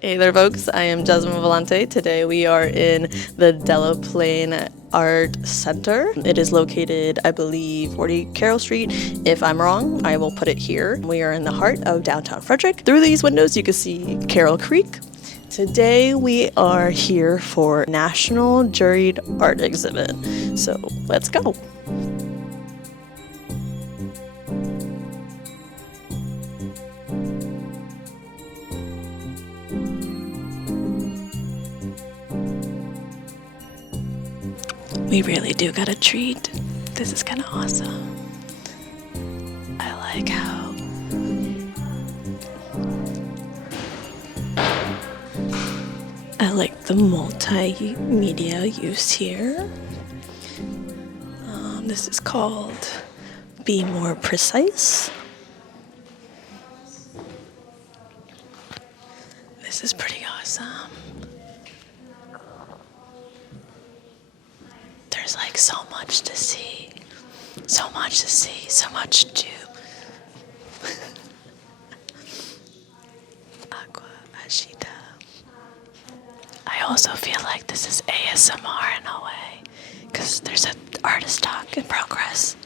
Hey there folks, I am Jasmine Volante. Today we are in the Delaplaine Art Center. It is located, I believe, 40 Carroll Street. If I'm wrong, I will put it here. We are in the heart of downtown Frederick. Through these windows you can see Carroll Creek. Today we are here for National Juried Art Exhibit. So let's go. We really do got a treat. This is kind of awesome. I like how the multimedia use here. This is called Be More Precise. This is pretty awesome. There's like so much to see, so much to do. Agua Ashita. I also feel like this is ASMR in a way, because there's an artist talk in progress.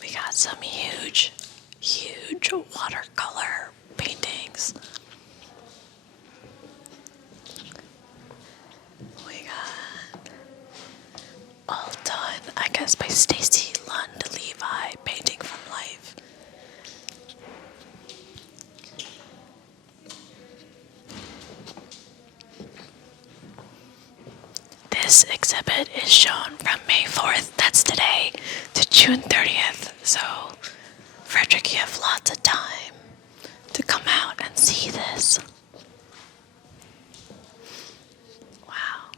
We got some huge watercolor paintings. We got All Done, I guess, by Stacy Lund Levi, Painting from Life. This exhibit is shown from May 4th, that's today, to June 30th. So, Frederick, you have lots of time to come out and see this. Wow.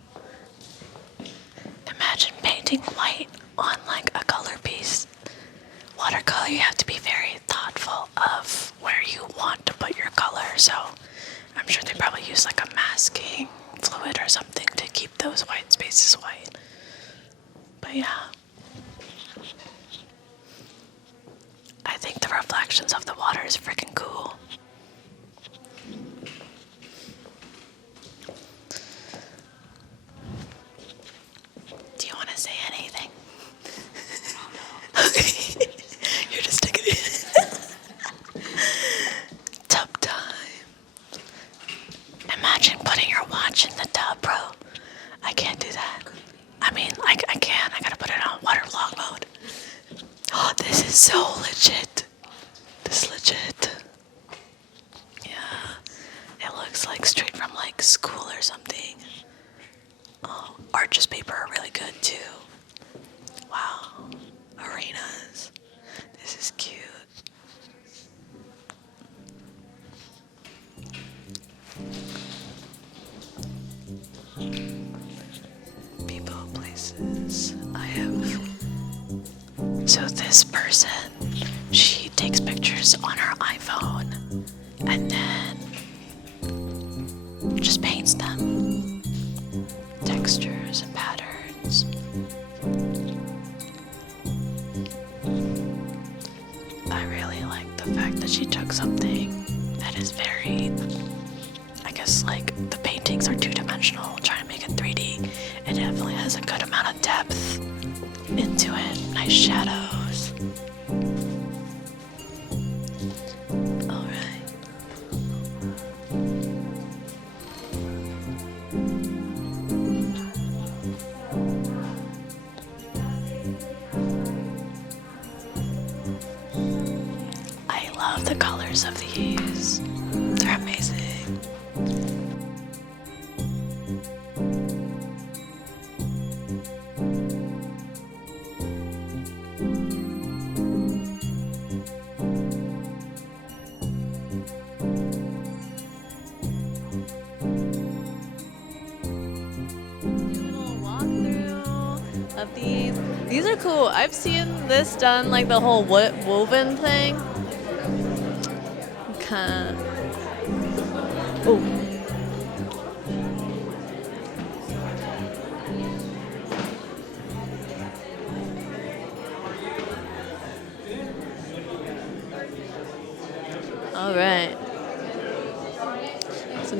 Imagine painting white on like a color piece. Watercolor, you have to be very thoughtful of where you want to put your color, so I'm sure they probably use like a masking fluid or something to keep those white spaces white. But yeah. I think the reflections of the water is freaking cool. Do you want to say anything? Okay. You're just sticking it in. Tub time. Imagine putting your watch in the tub, bro. I can't do that. I mean, I can. I gotta put it on water log mode. Oh, this is so legit. This is legit. Yeah. It looks like straight from like school or something. Oh, Arches paper are really good too. Wow. Arenas. This is cute. People, places. I have. So this person, she takes pictures on her iPhone and then just paints them. Textures and patterns. I really like the fact that she took something that is very, I guess like the paintings are two-dimensional, trying to make it 3D. It definitely has a good amount of depth into it. Nice shadows. Alright. I love the colors of these. They're amazing. Of these are cool. I've seen this done, like the whole woven thing. Oh.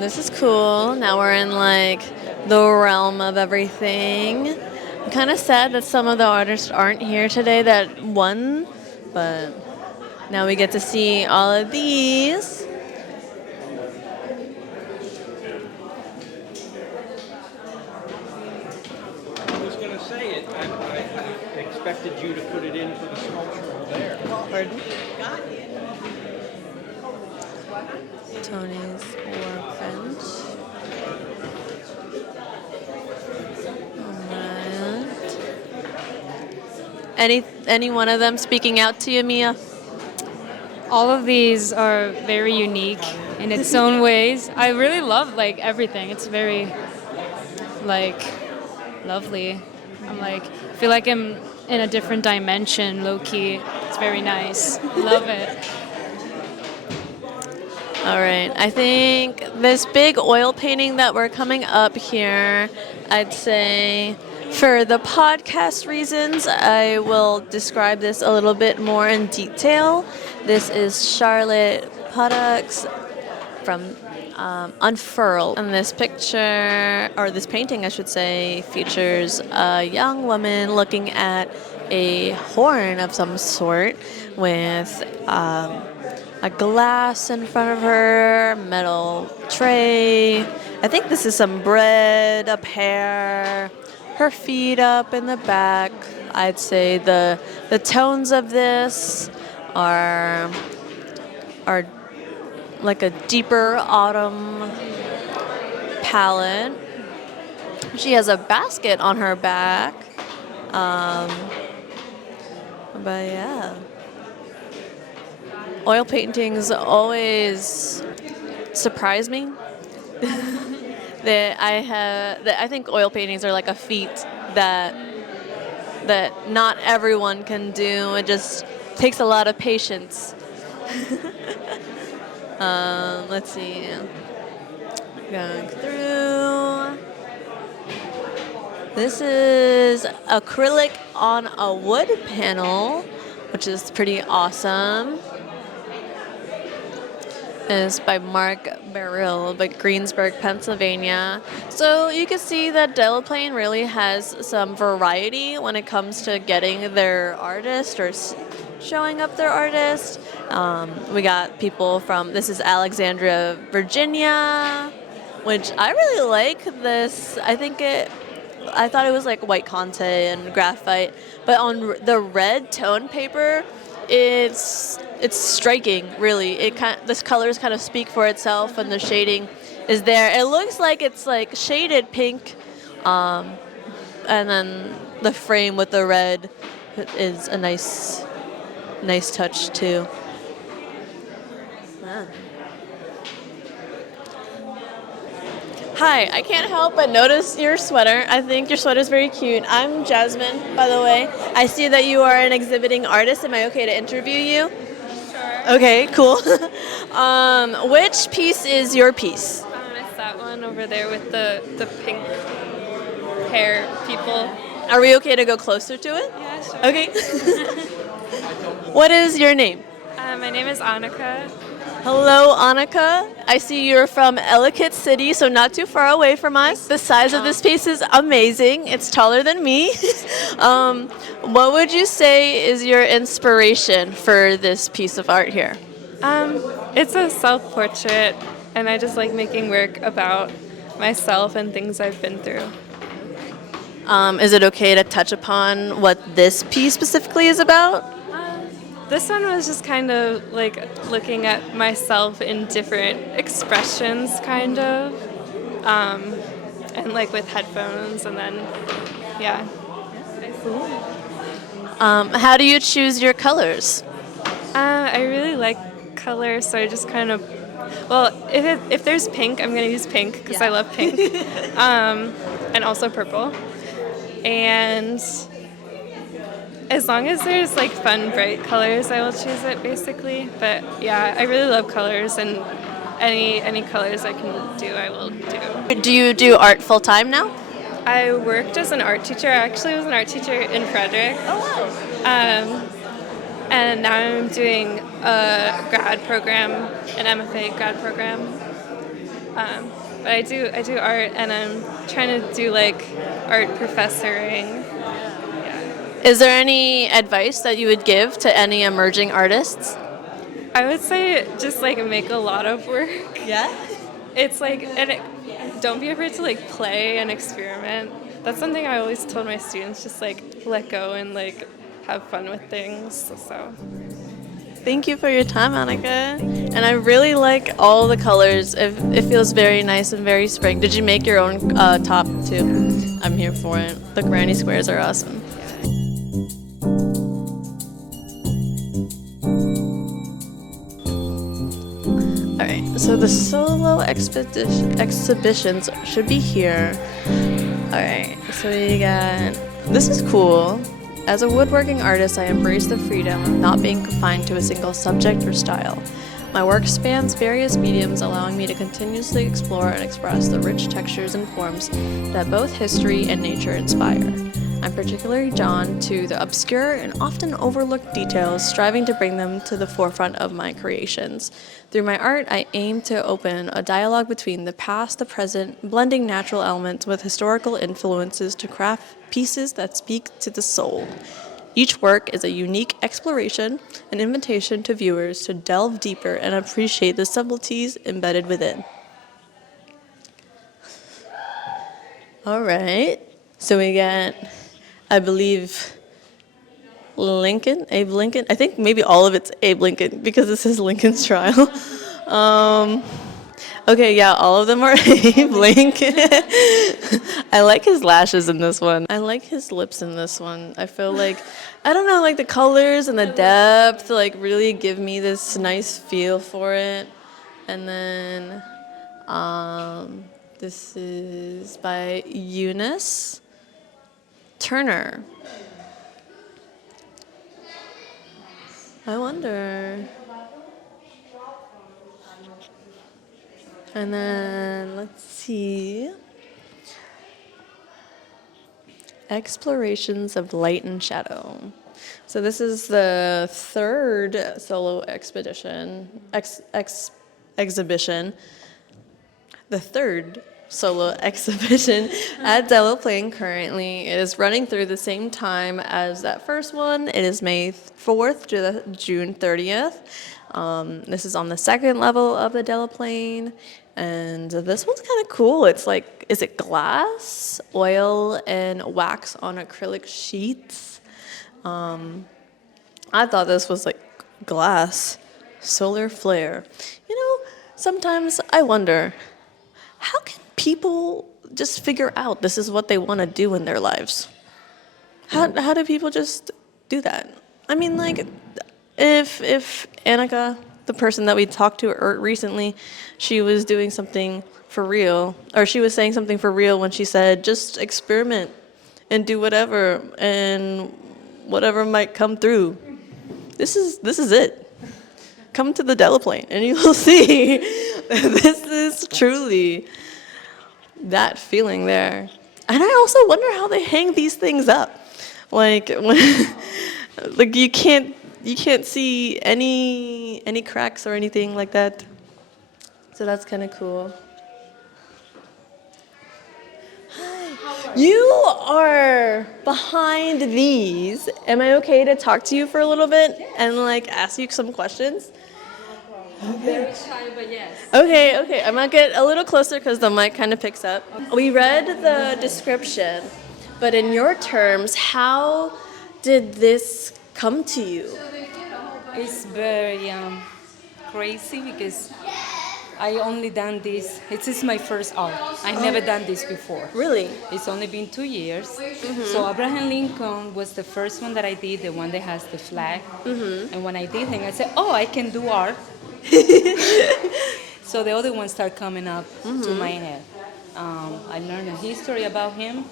This is cool. Now we're in like the realm of everything. I'm kind of sad that some of the artists aren't here today that won, but now we get to see all of these. I was going to say it. I expected you to put it in for the sculpture over there. Pardon? Tony's workbench. Alright. Any one of them speaking out to you, Mia? All of these are very unique in its own ways. I really love like everything. It's very like lovely. I feel like I'm in a different dimension, low key. It's very nice. Love it. All right. I think this big oil painting that we're coming up here, I'd say for the podcast reasons, I will describe this a little bit more in detail. This is Charlotte Puddock's from Unfurled. And this picture, or this painting, I should say, features a young woman looking at a horn of some sort with a glass in front of her, metal tray. I think this is some bread, a pear, her feet up in the back. I'd say the tones of this are like a deeper autumn palette. She has a basket on her back. But yeah. Oil paintings always surprise me. I think oil paintings are like a feat that not everyone can do. It just takes a lot of patience. Let's see. Going through. This is acrylic on a wood panel, which is pretty awesome. Is by Mark Beryl, by Greensburg, Pennsylvania. So you can see that Delaplaine really has some variety when it comes to getting their artist or showing up their artist. We got people from, this is Alexandria, Virginia, which I really like this. I thought it was like white Conte and graphite, but on the red tone paper, it's striking, really. This colors kind of speak for itself, and the shading is there. It looks like it's like shaded pink, and then the frame with the red is a nice touch too. Man. Hi, I can't help but notice your sweater. I think your sweater is very cute. I'm Jasmine, by the way. I see that you are an exhibiting artist. Am I okay to interview you? Sure. Okay, cool. Which piece is your piece? It's that one over there with the pink hair people. Are we okay to go closer to it? Yeah, sure. Okay. What is your name? My name is Annika. Hello, Annika. I see you're from Ellicott City, so not too far away from us. The size of this piece is amazing. It's taller than me. What would you say is your inspiration for this piece of art here? It's a self-portrait, and I just like making work about myself and things I've been through. Is it okay to touch upon what this piece specifically is about? This one was just kind of like looking at myself in different expressions, kind of, and like with headphones, and then, yeah. How do you choose your colors? I really like color, so I just kind of, well, if there's pink, I'm gonna use pink because I love pink, and also purple, and as long as there's like fun, bright colors, I will choose it basically. But yeah, I really love colors, and any colors I can do, I will do. Do you do art full time now? I worked as an art teacher. I actually was an art teacher in Frederick. Oh wow. And now I'm doing a grad program, an MFA grad program. But I do art, and I'm trying to do like art professoring. Is there any advice that you would give to any emerging artists? I would say just like make a lot of work. Yeah. It's like, don't be afraid to like play and experiment. That's something I always told my students, just like let go and like have fun with things. So Thank you for your time, Annika. And I really like all the colors. It feels very nice and very spring. Did you make your own top too? I'm here for it. The granny squares are awesome. All right, so the solo exhibitions should be here. All right, so we got, this is cool. As a woodworking artist, I embrace the freedom of not being confined to a single subject or style. My work spans various mediums, allowing me to continuously explore and express the rich textures and forms that both history and nature inspire. I'm particularly drawn to the obscure and often overlooked details, striving to bring them to the forefront of my creations. Through my art, I aim to open a dialogue between the past, the present, blending natural elements with historical influences to craft pieces that speak to the soul. Each work is a unique exploration, an invitation to viewers to delve deeper and appreciate the subtleties embedded within. All right, so we got, I believe, Abe Lincoln. I think maybe all of it's Abe Lincoln because this is Lincoln's trial. Okay, yeah, all of them are Abe Lincoln. I like his lashes in this one. I like his lips in this one. I feel like, I don't know, like the colors and the depth like really give me this nice feel for it. And then this is by Eunice Turner. I wonder. And then let's see. Explorations of Light and Shadow. So this is the third solo exhibition. The third solo exhibition at Delaplaine currently. It is running through the same time as that first one. It is May 4th to June 30th. This is on the second level of the Delaplaine. And this one's kind of cool. It's like, is it glass, oil, and wax on acrylic sheets? I thought this was like glass, solar flare. You know, sometimes I wonder, how can people just figure out this is what they want to do in their lives? How do people just do that? I mean, like, if Annika, the person that we talked to recently, she was doing something for real, or she was saying something for real when she said, just experiment and do whatever, and whatever might come through. This is it. Come to the Delaplaine, and you will see this is truly that feeling there. And I also wonder how they hang these things up. Like when, like you can't see any cracks or anything like that. So that's kind of cool. Hi. You are behind these. Am I okay to talk to you for a little bit and like ask you some questions? Very shy, but yes. Okay. I'm gonna get a little closer because the mic kind of picks up. We read the description, but in your terms, how did this come to you? It's very crazy because I only done this. It is my first art. I never done this before. Really? It's only been 2 years. So Abraham Lincoln was the first one that I did, the one that has the flag. And when I did him, I said, oh, I can do art. So the other ones start coming up to my head. I learned a history about him,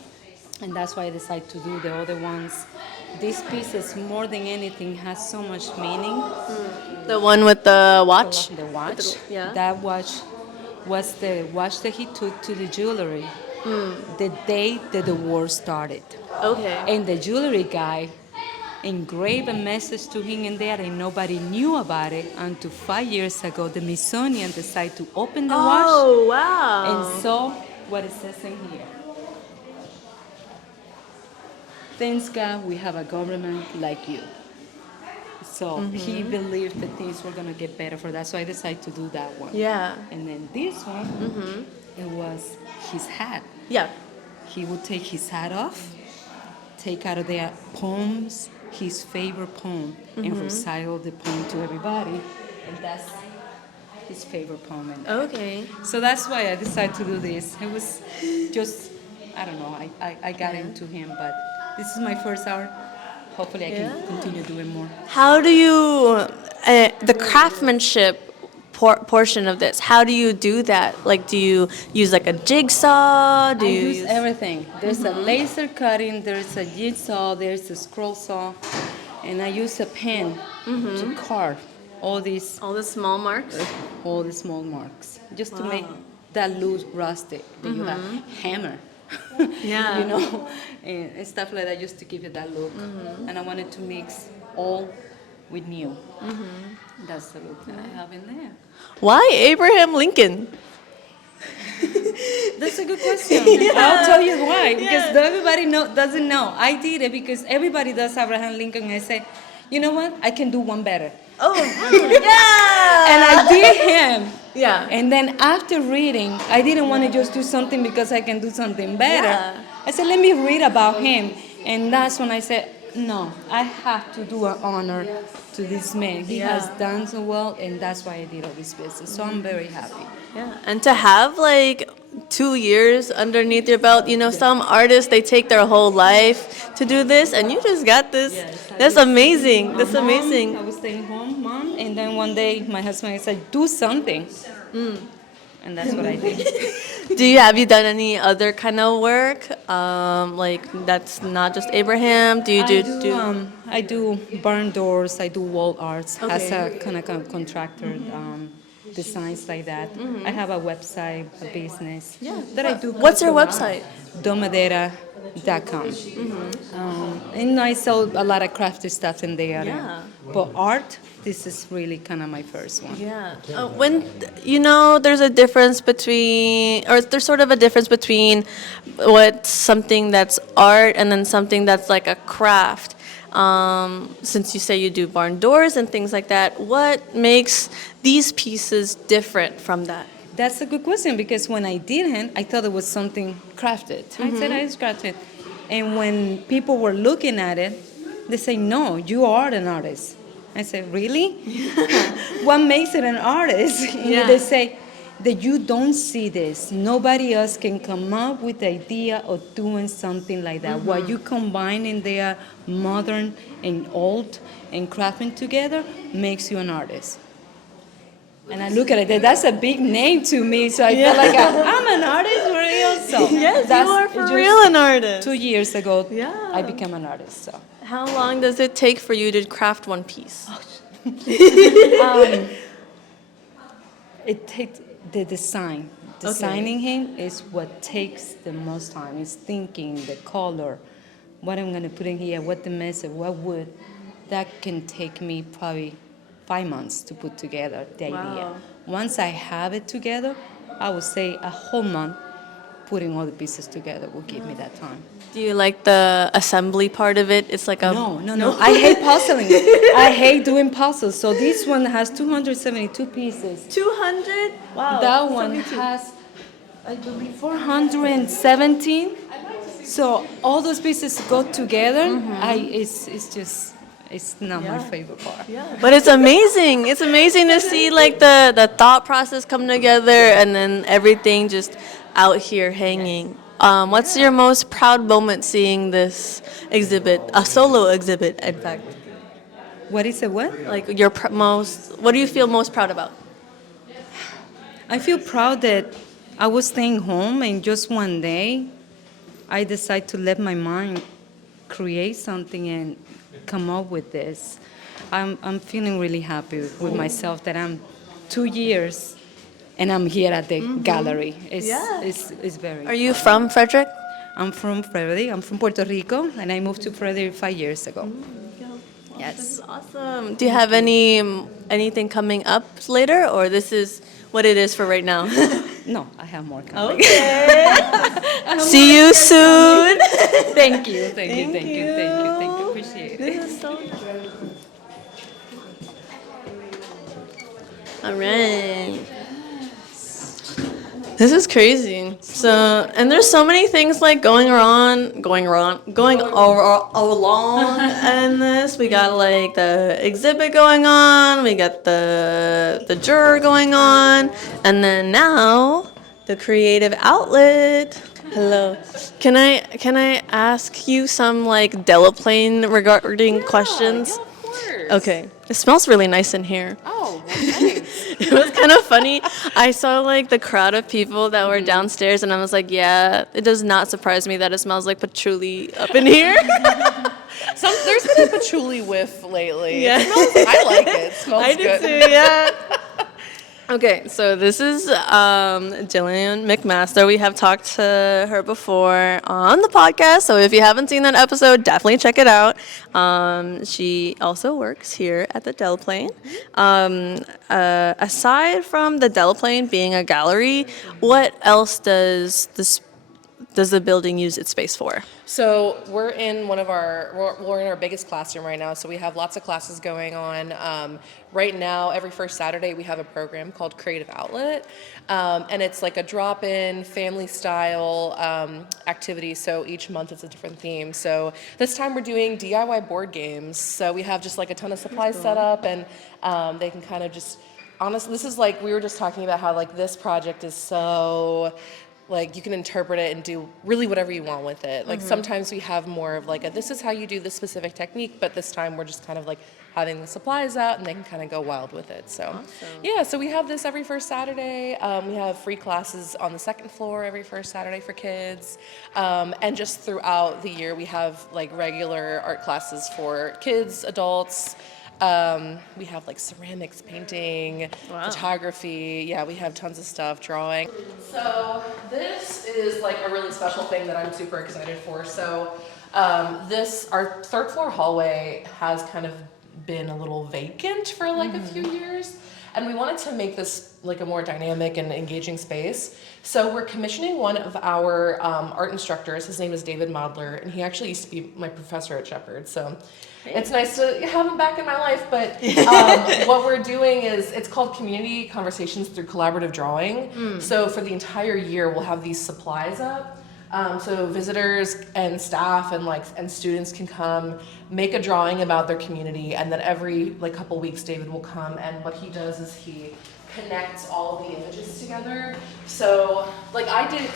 and that's why I decided to do the other ones. These pieces, more than anything, has so much meaning. The one with the watch? The watch. Yeah. That watch was the watch that he took to the jewelry the day that the war started. Okay. And the jewelry guy engrave a message to him in there, and nobody knew about it until 5 years ago. The Smithsonian decided to open the wash Oh, wow. and saw what it says in here. Thanks God we have a government like you. So he believed that things were going to get better for that. So I decided to do that one. Yeah. And then this one, it was his hat. Yeah. He would take his hat off, take out of there poems, his favorite poem, and recite the poem to everybody. And that's his favorite poem. In there. Okay. So that's why I decided to do this. It was just, I don't know, I got into him, but this is my first art. Hopefully I can continue doing more. How do you, the craftsmanship portion of this, how do you do that? Like, do you use like a jigsaw? Do I you use everything. There's a laser cutting, there's a jigsaw, there's a scroll saw, and I use a pen to carve all these, all the small marks? all the small marks, just to make that look rustic. That you have hammer, Yeah. you know, and stuff like that, just to give it that look. And I wanted to mix all with new. That's the look that I have in there. Why Abraham Lincoln? That's a good question. I'll tell you why. Because everybody doesn't know. I did it because everybody does Abraham Lincoln. I say, you know what? I can do one better. Oh, yeah. And I did him. Yeah. And then after reading, I didn't want to just do something because I can do something better. Yeah. I said, let me read about him. And that's when I said, no, I have to do an honor to this man. He has done so well, and that's why I did all this business. So I'm very happy. Yeah. And to have like 2 years underneath your belt, you know, some artists, they take their whole life to do this, and you just got this. That's amazing. That's amazing. I was staying home, Mom, and then one day my husband said, do something. And that's what I did. Have you done any other kind of work? Like that's not just Abraham? Do you do? I do barn doors, I do wall arts as Okay. a kind of contractor, designs like that. I have a website, a business that I do. What's your website? Domadera.com. And I sell a lot of crafty stuff in there. Yeah. But art, this is really kind of my first one. Yeah. When you know, there's a difference between, or there's sort of a difference between what's something that's art and then something that's like a craft. Since you say you do barn doors and things like that, what makes these pieces different from that? That's a good question because when I did it, I thought it was something crafted. I said I scratched it. And when people were looking at it, they say, no, you are an artist. I said, really? What makes it an artist? They say that you don't see this. Nobody else can come up with the idea of doing something like that. What you combine in there, modern and old, and crafting together, makes you an artist. And I look at it, that's a big name to me, so I feel like I'm an artist for real. So Yes, that's you are for just real an artist. 2 years ago, Yeah. I became an artist. So How long does it take for you to craft one piece? it takes the design. Designing him is what takes the most time. It's thinking, the color, what I'm gonna put in here, what the message, what wood. That can take me probably 5 months to put together the idea. Once I have it together, I would say a whole month putting all the pieces together will give me that time. Do you like the assembly part of it? It's like a No. I hate puzzling. I hate doing puzzles. So this one has 272 pieces. 200. Wow. That one has, I believe, 417. So all those pieces go together. It's not my favorite part. But it's amazing. It's amazing to see like the thought process come together and then everything just out here hanging. What's your most proud moment seeing this exhibit, a solo exhibit, in fact? What is it? What? Like your what do you feel most proud about? I feel proud that I was staying home and just one day I decided to let my mind create something and come up with this. I'm feeling really happy with myself that I'm 2 years and I'm here at the gallery. It's very. Are you from Frederick? I'm from Frederick. I'm from Puerto Rico, and I moved to Frederick 5 years ago. Yes. Awesome. Do you have anything coming up later, or this is what it is for right now? No, I have more coming. Okay. See you soon. Thank you. Appreciate it. This is so all right. This is crazy. So, and there's so many things like going along in this. We got like the exhibit going on. We got the juror going on, and then now the creative outlet. Hello. Can I ask you some like Delaplaine regarding questions? Yeah, of course. Okay. It smells really nice in here. Oh, well, thanks. It was kind of funny. I saw like the crowd of people that were downstairs, and I was like, yeah, it does not surprise me that it smells like patchouli up in here. There's been a patchouli whiff lately. Yeah. I like it. It smells I good. did too, yeah. Okay, so this is Jillian McMaster. We have talked to her before on the podcast, so if you haven't seen that episode, definitely check it out. She also works here at the Delaplaine. Aside from the Delaplaine being a gallery, what else does the building use its space for? So we're in we're in our biggest classroom right now. So we have lots of classes going on. Right now, every first Saturday, we have a program called Creative Outlet. And it's like a drop-in, family-style activity. So each month it's a different theme. So this time we're doing DIY board games. So we have just like a ton of supplies set up, and they can kind of just, honestly, this is like, we were just talking about how like this project is so, like you can interpret it and do really whatever you want with it. Like sometimes we have more of like this is how you do this specific technique, but this time we're just kind of like having the supplies out and they can kind of go wild with it. So yeah, so we have this every first Saturday. We have free classes on the second floor every first Saturday for kids. And just throughout the year we have like regular art classes for kids, adults. We have like ceramics, painting, photography. Yeah, we have tons of stuff, drawing. So this is like a really special thing that I'm super excited for. So our third floor hallway has kind of been a little vacant for like a few years. And we wanted to make this like a more dynamic and engaging space. So we're commissioning one of our art instructors. His name is David Modler, and he actually used to be my professor at Shepherd. So it's nice to have him back in my life. But what we're doing is, it's called Community Conversations Through Collaborative Drawing. So for the entire year, we'll have these supplies up. So visitors and staff and students can come make a drawing about their community, and then every like couple weeks David will come, and what he does is he connects all of the images together. So like I did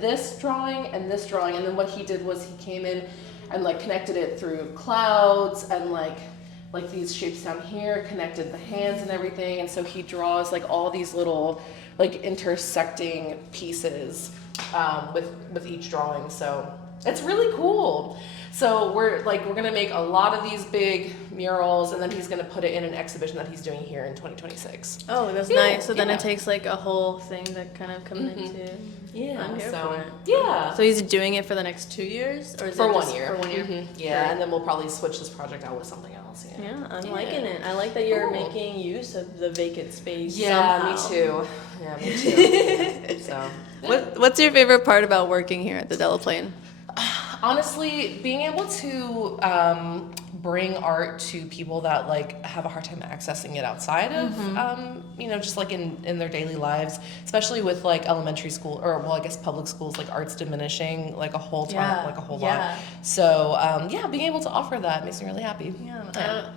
this drawing, and then what he did was he came in and like connected it through clouds and like these shapes down here, connected the hands and everything, and so he draws like all these little like intersecting pieces with each drawing. So it's really cool. So we're gonna make a lot of these big murals, and then he's gonna put it in an exhibition that he's doing here in 2026. Oh, that's nice. So then it takes like a whole thing that kind of comes into. Yeah. I'm here for it. Yeah. So he's doing it for the next 2 years, or is For it 1 just year. For 1 year. Yeah, Great. and then we'll probably switch this project out with something else. Yeah, I'm liking it. I like that you're making use of the vacant space. Yeah, somehow. me too. Yeah, me too. So. What's your favorite part about working here at the Delaplaine? Honestly, being able to bring art to people that like have a hard time accessing it outside of just like in their daily lives, especially with like elementary school, or well, I guess public schools, like art's diminishing like a whole time, like a whole lot. So being able to offer that makes me really happy.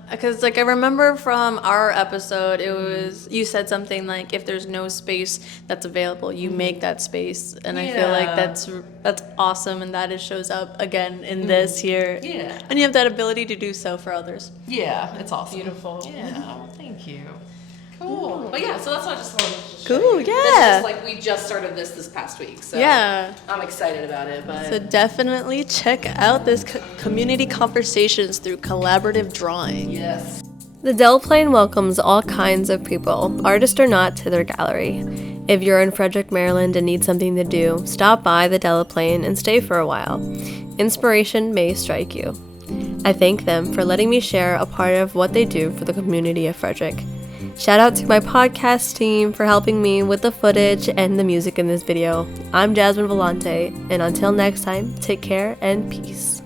Because like I remember from our episode, it was, you said something like, if there's no space that's available, you make that space, and I feel like that's awesome, and that it shows up again in this here. Yeah, and you have that ability to do so for others. Yeah, it's awesome. Beautiful. Yeah, thank you. Cool. But yeah, so that's what I just wanted to Cool, This is just like, we just started this past week, so yeah, I'm excited about it. But so definitely check out this community conversations through collaborative drawing. yes. The Delaplaine welcomes all kinds of people, artist or not, to their gallery. If you're in Frederick, Maryland and need something to do, stop by the Delaplaine and stay for a while. Inspiration may strike you. I thank them for letting me share a part of what they do for the community of Frederick. Shout out to my podcast team for helping me with the footage and the music in this video. I'm Jasmine Volante, and until next time, take care and peace.